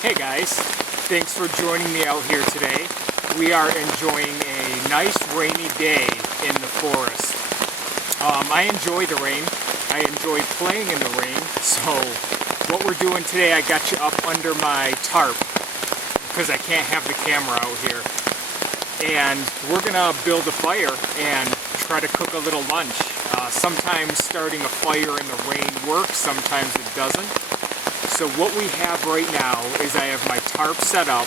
Hey guys, thanks for joining me out here today. We are enjoying a nice rainy day in the forest. I enjoy the rain. I enjoy playing in the rain. So what we're doing today, I got you up under my tarp because I can't have the camera out here. And we're gonna build a fire and try to cook a little lunch. Sometimes starting a fire in the rain works, sometimes it doesn't. So what we have right now is I have my tarp set up.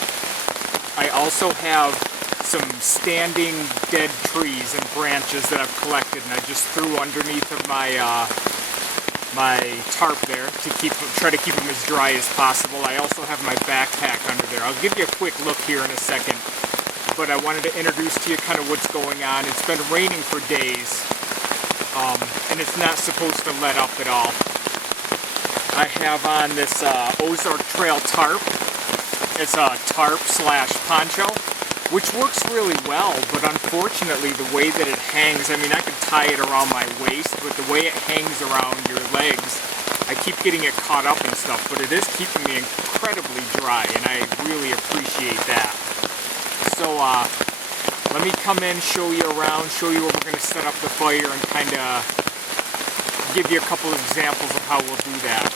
I also have some standing dead trees and branches that I've collected, and I just threw underneath of my my tarp there to try to keep them as dry as possible. I also have my backpack under there. I'll give you a quick look here in a second, but I wanted to introduce to you kind of what's going on. It's been raining for days, and it's not supposed to let up at all. I have on this Ozark Trail tarp. It's a tarp slash poncho, which works really well, but unfortunately the way that it hangs, I mean I could tie it around my waist, but the way it hangs around your legs, I keep getting it caught up and stuff, but it is keeping me incredibly dry, and I really appreciate that. So let me come in, show you around, show you where we're going to set up the fire, and kind of give you a couple of examples of how we'll do that.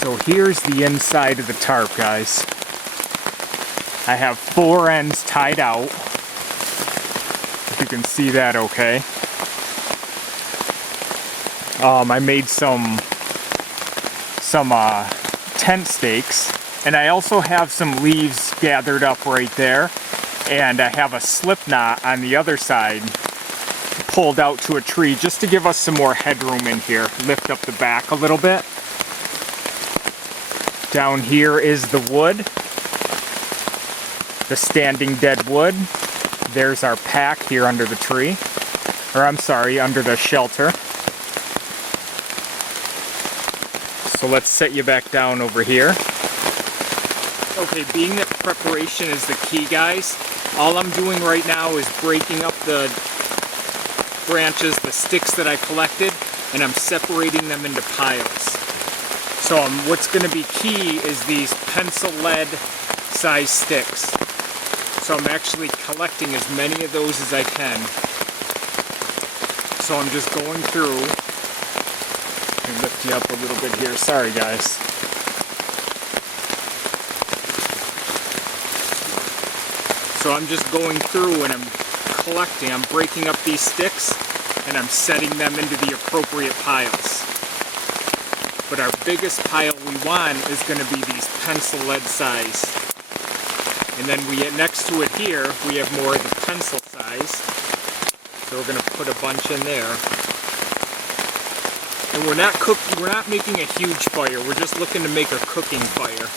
So here's the inside of the tarp, guys. I have 4 ends tied out. If you can see that okay. I made some tent stakes. And I also have some leaves gathered up right there, and I have a slip knot on the other side pulled out to a tree just to give us some more headroom in here. Lift up the back a little bit. Down here is the wood, the standing dead wood. There's our pack here under the tree, or I'm sorry, under the shelter. So let's set you back down over here. Okay, being that preparation is the key, guys, all I'm doing right now is breaking up the branches, the sticks that I collected, and I'm separating them into piles. So what's going to be key is these pencil lead size sticks. So I'm actually collecting as many of those as I can. So I'm just going through, and lift you up a little bit here, sorry guys. So I'm just going through and I'm collecting, I'm breaking up these sticks and I'm setting them into the appropriate piles. But our biggest pile we want is going to be these pencil lead size. And then next to it here, we have more of the pencil size. So we're going to put a bunch in there. And we're not making a huge fire, we're just looking to make a cooking fire.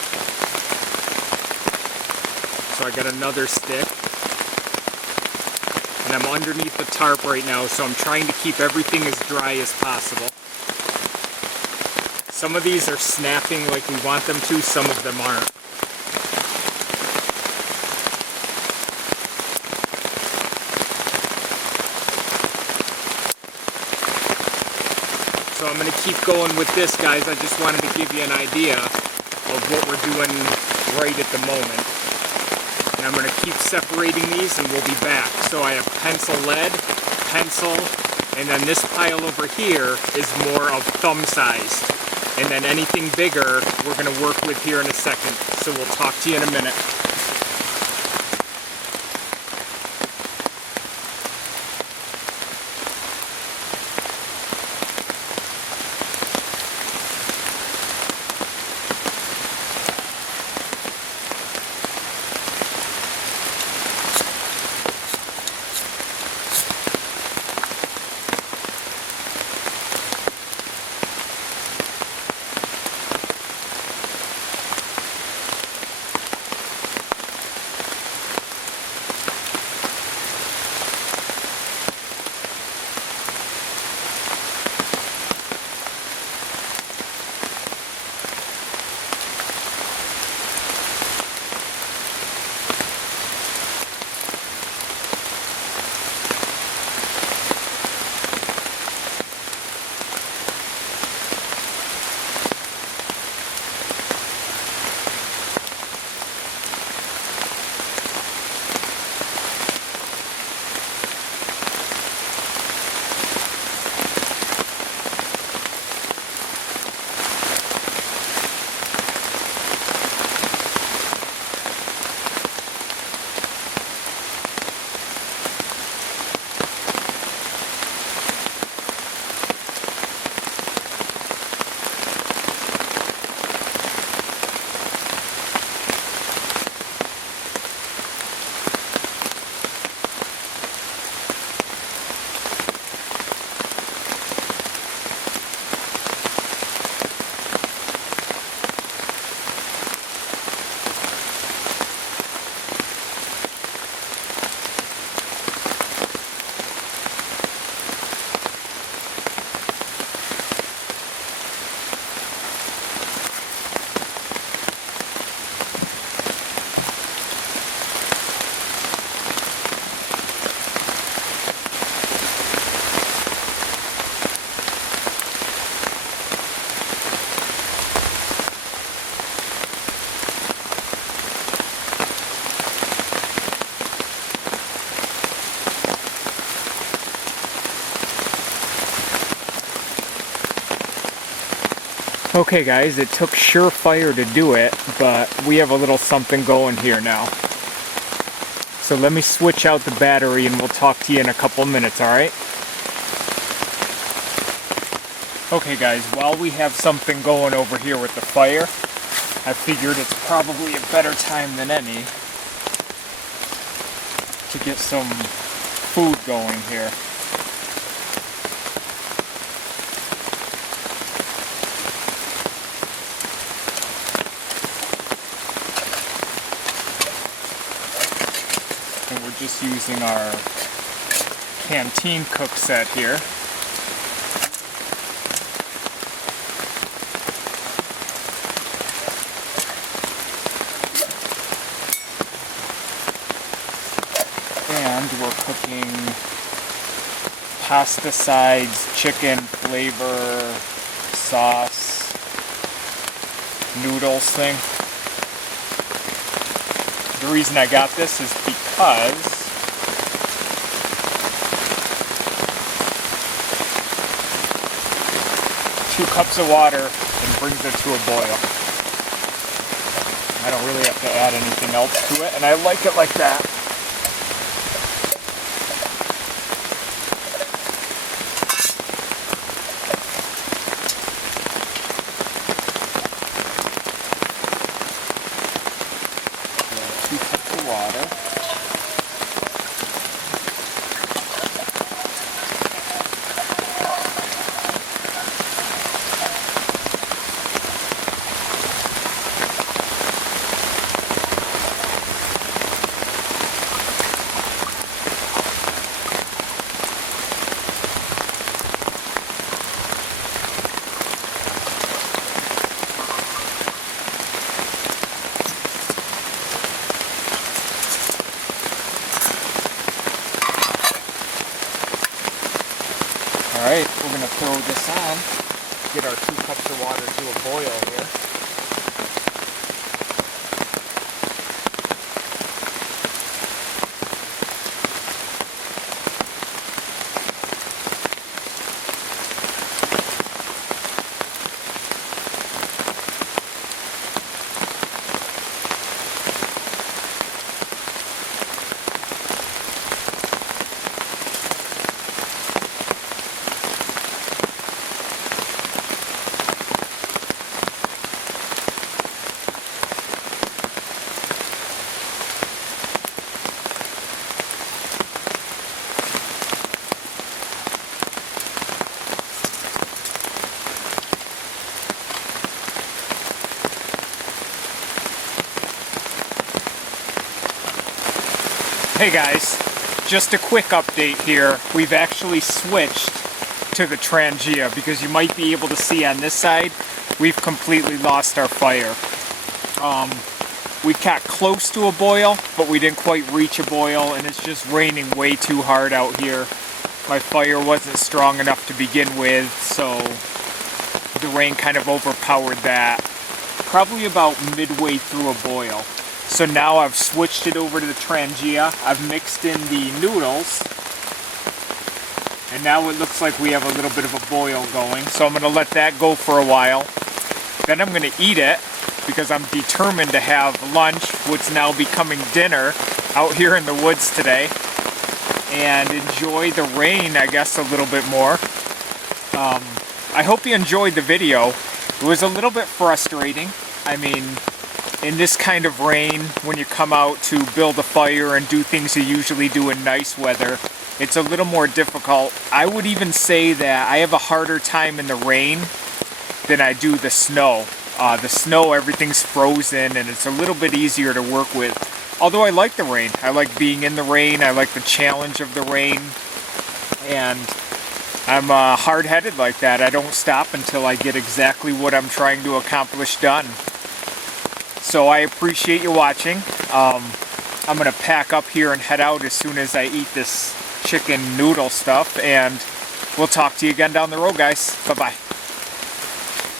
So I got another stick, and I'm underneath the tarp right now, so I'm trying to keep everything as dry as possible. Some of these are snapping like we want them to, some of them aren't. So I'm going to keep going with this, guys. I just wanted to give you an idea of what we're doing right at the moment. And I'm going to keep separating these and we'll be back. So I have pencil lead, pencil, and then this pile over here is more of thumb sized. And then anything bigger we're going to work with here in a second. So we'll talk to you in a minute. Okay guys, it took surefire to do it, but we have a little something going here now. So let me switch out the battery and we'll talk to you in a couple minutes, alright? Okay guys, while we have something going over here with the fire, I figured it's probably a better time than any to get some food going here. And we're just using our canteen cook set here. And we're cooking pasta sides, chicken flavor, sauce, noodles thing. The reason I got this is because two cups of water and brings it to a boil. I don't really have to add anything else to it, and I like it like that. Water. Alright, we're going to throw this on, get our 2 cups of water to a boil here. Hey guys, just a quick update here. We've actually switched to the Trangia because you might be able to see on this side, we've completely lost our fire. We got close to a boil, but we didn't quite reach a boil, and it's just raining way too hard out here. My fire wasn't strong enough to begin with, so the rain kind of overpowered that. Probably about midway through a boil. So now I've switched it over to the Trangia. I've mixed in the noodles. And now it looks like we have a little bit of a boil going. So I'm going to let that go for a while. Then I'm going to eat it because I'm determined to have lunch, what's now becoming dinner, out here in the woods today. And enjoy the rain, I guess, a little bit more. I hope you enjoyed the video. It was a little bit frustrating. I mean, in this kind of rain, when you come out to build a fire and do things you usually do in nice weather, it's a little more difficult. I would even say that I have a harder time in the rain than I do the snow. The snow, everything's frozen and it's a little bit easier to work with. Although I like the rain. I like being in the rain. I like the challenge of the rain. And I'm hard-headed like that. I don't stop until I get exactly what I'm trying to accomplish done. So I appreciate you watching. I'm going to pack up here and head out as soon as I eat this chicken noodle stuff, and we'll talk to you again down the road, guys. Bye-bye.